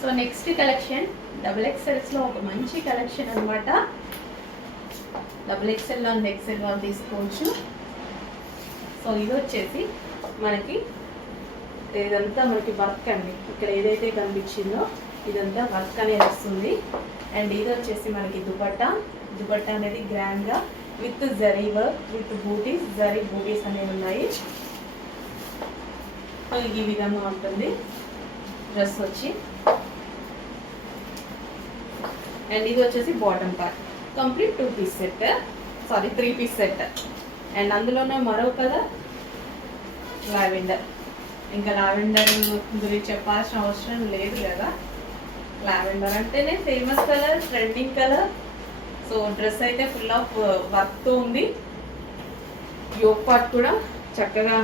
So next collection double ఎక్సెల్స్లో ఒక మంచి collection అనమాట. డబుల్ ఎక్సెల్ అండ్ ఎక్సెల్ వాళ్ళు తీసుకోవచ్చు. సో ఇది వచ్చేసి మనకి ఇదంతా మనకి వర్క్ అండి. ఇక్కడ ఏదైతే కనిపించిందో ఇదంతా వర్క్ అనేది వస్తుంది. అండ్ ఇది వచ్చేసి మనకి దుపట్టా అనేది గ్రాండ్గా with zari work with zari బూటీస్ అనేవి ఉన్నాయి. ఈ విధంగా ఉంటుంది డ్రెస్ వచ్చి. అండ్ ఇది వచ్చేసి bottom part complete 2 piece set, sorry 3 piece set. And అందులోనే మరో కలర్ లావెండర్. ఇంకా లావెండర్ గురించి చెప్పాల్సిన అవసరం లేదు కదా, లావెండర్ అంటేనే famous colour, trending colour. So dress అయితే ఫుల్ ఆఫ్ వర్క్తో ఉంది. యోక్ పార్ట్ కూడా చక్కగా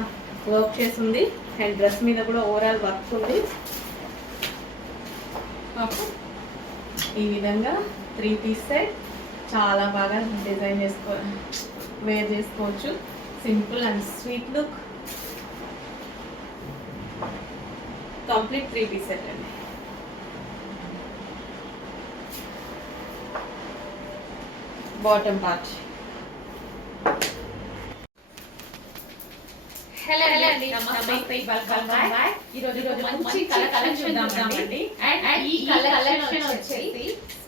వర్క్ చేస్తుంది. అండ్ డ్రెస్ మీద కూడా ఓవరాల్ వర్క్ ఉంది. ఈ విధంగా 3 పీస్ సెట్ చాలా బాగా డిజైన్ వేర్ చేసుకోవచ్చు. Simple and sweet look, complete 3 piece set అండి. Bottom part. హలో అండి, నమస్తే, వెల్కమ్ బ్యాక్. ఈరోజు మంచి కలెక్షన్ చూద్దామండి. అండ్ ఈ కలెక్షన్ వచ్చేసి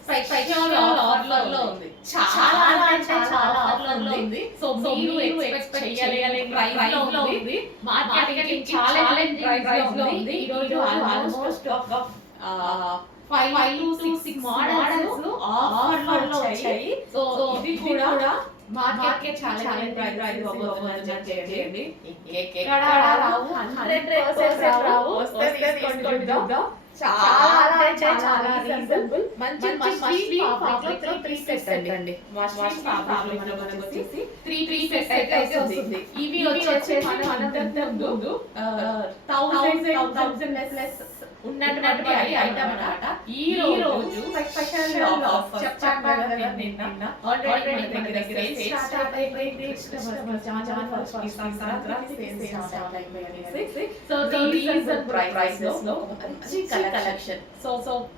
స్పెషల్ ఆఫర్ లో ఉంది. చాలా అంటే చాలా ఆఫర్ లో ఉంది. సో మీరు ఎక్స్పెక్ట్ చేయలేని ప్రైస్ లో ఉంది. మార్కెటింగ్ ఛాలెంజ్ ప్రైస్ లో ఉంది. ఈ రోజు ఆల్మోస్ట్ 5 to 6 మోడల్స్ ఆఫర్ లో వచ్చాయి. సో ఇది కూడా మార్కెట్ ఛాలెంజ్ ప్రైస్ చేయండి. ఎక్కడ రావు, 100% రావు. వస్తే తీసుకోండి. చాలా అంటే చాలా రీజనబుల్. మంచి ఫ్యాబ్రిక్ లో 3 సెట్స్ అండి. వాష్ ఫ్యాబ్రిక్ మనకు వచ్చేసి 3 సెట్స్ అయితే వస్తుంది. ఇవి వచ్చేసి మన ముందు 1000 లెస్ ఉన్నటువంటి ఐటమ్ అన్నమాట. ఈ రోజు స్పెషల్ ఆఫర్ చెప్పాను కదా నిన్న. ఆల్రెడీ మన దగ్గర సేల్ స్టార్ట్ అయిపోయింది. చాలా ఫస్ట్ స్టార్ట్ అయిపోయింది. సో రీజనబుల్ ప్రైస్ లో మంచి కలెక్షన్. సో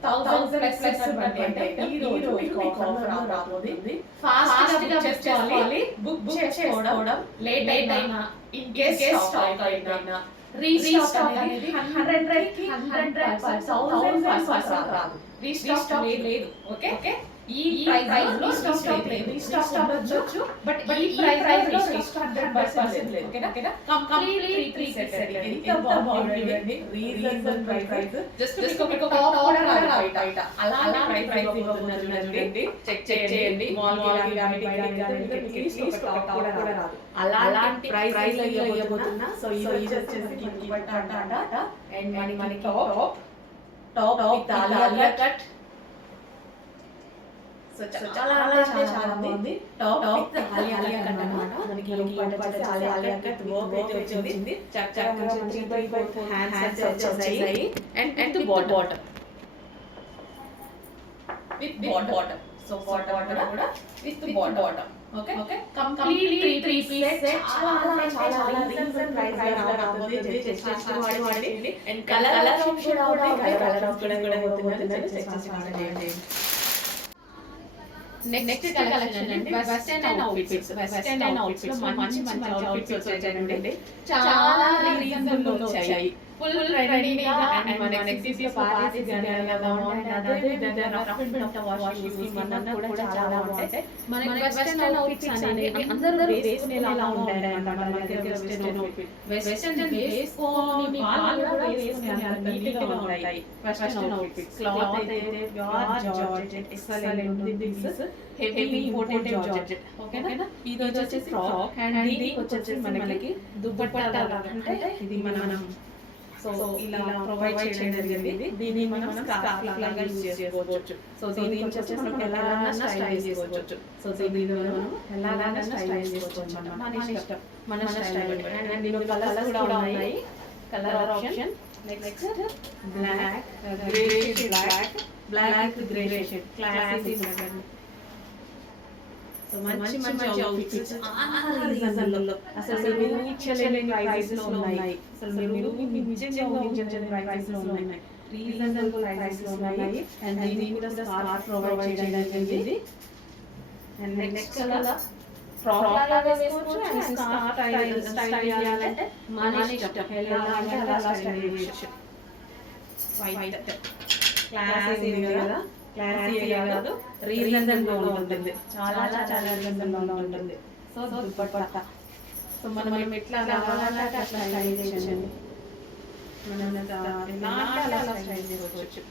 1000 ప్లస్ అంటే ఈ రోజు మీకు ఆఫర్ రాబోతుంది. ఫాస్ట్ గా చేసుకోవాలి. బుక్ చేసుకోవడం లేట్ అయినా, ఇన్ కేస్ స్టాక్ అయినా రీస్టాక్ అనేది 100% రాదు. రీస్టాక్ లేదు. ఓకే, ఈ ప్రైస్ లో రీస్టాక్ లేదు. రీస్టాక్ ఉండొచ్చు, బట్ ఈ ప్రైస్ లో రీస్టాక్ 100% లేదు. ఓకేనా, కంప్లీట్ 3 సెట్స్ అండి. ఎంత బాగుంది, రీజనబుల్ ప్రైస్. జస్ట్ మీకు టాప్ కూడా బయట అలాంటి ప్రైస్ ఇవ్వబోతున్నారు. చెక్ చేయండి. మాల్ గాని టాప్ కూడా రాదు. అలాంటి ప్రైస్ లో ఇవ్వబోతున్నా. సో ఇది వచ్చేసి దుపట్టా అండ్ మనకి top with Alia cut. So చాలా బాగుంది. టాప్ విత్ ఆలియా కట్ అన్నమాట. మనకి దుపట్టా ఆలియా కట్ వర్క్ అయితే వచ్చింది. చక్కగా 3/4 హ్యాండ్స్ వచ్చాయి. And bottom with bottom. So bottom కూడా with bottom. Okay, complete 3 piece set. చాలా రీజనబుల్ ప్రైస్ లో రాబోతుంది. చెక్ వాడి అండ్ కలర్ ఆప్షన్ కూడా ఉంది. కలర్ ఆప్షన్ కూడా పోతున్నారు. చెక్ చేయండి. నెక్స్ట్ కలెక్షన్ అండి వెస్టర్న్ అవుట్ఫిట్స్. వెస్టర్న్ అవుట్ఫిట్స్ లో మంచి అవుట్ఫిట్స్ వచ్చాయండి. చాలా రీజనబుల్ వచ్చాయి. ఫుల్ ట్రెండీగా అండ్ మన నెక్స్ట్ పార్టీస్ గాని అలా ఉంటాయి. అదే విధంగా రఫ్ అండ్ టఫ్ వాష్ తీసుకున్నా కూడా చాలా బాగుంటాయి. మన వెస్టర్న్ అవుట్ఫిట్స్ అనేవి అందరూ వేసుకునేలా ఉంటాయి అన్నమాట. మన దగ్గర వెస్టర్న్ అవుట్ఫిట్ వేసుకొని వాళ్ళు కూడా వేసుకునే అంత నీట్ గా ఉంటాయి వెస్టర్న్ అవుట్ఫిట్స్. క్లాత్ అయితే ప్యూర్ జార్జెట్ ఎక్సలెంట్ ఉంది. Piece heavy imported georgette. ఓకేనా, ఇది వచ్చేసి ఫ్రాక్ అండ్ ఇది వచ్చేసి మనకి దుపట్టా అంటే ఇది మనం సో ఇలా ప్రొవైడ్ చేయడం జరిగింది. దీన్ని మనం స్కార్ఫ్ లాగా యూజ్ చేసుకోవచ్చు. సో దీని వచ్చేసి మనం ఎలాగైనా స్టైల్ చేసుకోవచ్చు. సో దీన్ని మనం ఎలాగైనా స్టైల్ చేసుకోవచ్చు అన్నమాట. మన ఇష్టం, మన స్టైల్. అండ్ దీనిలో కలర్స్ కూడా ఉన్నాయి. Colour option next black, grey shade, black grey shade classy ఉంటుంది. సో మంచి అవుట్ఫిట్స్ రీజనబుల్. అసలు మీరు ఊహించలేని ప్రైస్ లో ఉన్నాయి. అసలు మీరు ఊహించని ప్రైస్ లో ఉన్నాయి. రీజనబుల్ ప్రైసెస్ లో ఉన్నాయి అండ్ దీనికి కూడా స్కార్ఫ్ ప్రొవైడ్ చేయడం జరిగింది అండ్ నెక్స్ట్ కలర్ ఫ్రాక్ లాగా వేసుకోవచ్చు అండ్ స్టైల్ చేయాలంటే మన ఇష్టం ఎలా అంటే అలా స్టైల్ చేయొచ్చు వైట్ క్లాసీ కదా క్లాసీ కాదు రీజనబుల్ గా ఉంటుంది చాలా చాలా రీజనబుల్ గా ఉంటుంది సో దుపట్టా సో మనం ఎట్లా కావాలంటే అట్లా స్టైల్ చేయొచ్చు మనం అలా స్టైల్ చేసుకోవచ్చు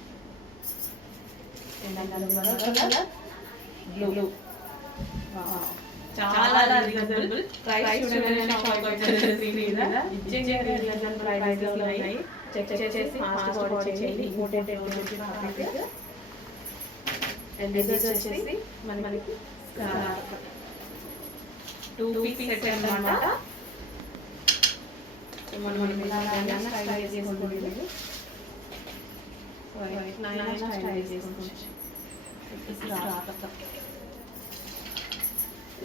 బ్లూ చాలా రీజనబుల్ ప్రైస్ చూడండి షాప్ వచ్చేసి మీద నిజంగా రీజనబుల్ ప్రైసెస్ లో ఉన్నాయి చెక్ చేసి ఫాస్ట్ ఆర్డర్ చేయండి ఇంపార్టెంట్ టాపిక్ అండ్ ఇది వచ్చేసి మనకి స్కార్ఫ్ 2 పీస్ సెట్ అన్నమాట సో మనం ఇలా స్టైల్ చేసుకుంటుంది స్టైల్ చేసుకోవచ్చు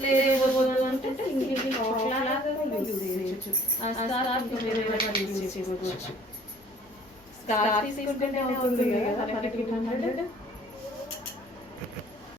లేదు అంటే సింగిల్ ఫ్రాక్ లాగా యూజ్ చేయొచ్చు ఆ స్కార్ఫ్ వేరే యూజ్ చేసుకోవచ్చు స్కార్ఫ్ తీసుకుంటే అవుతుంది కదా 200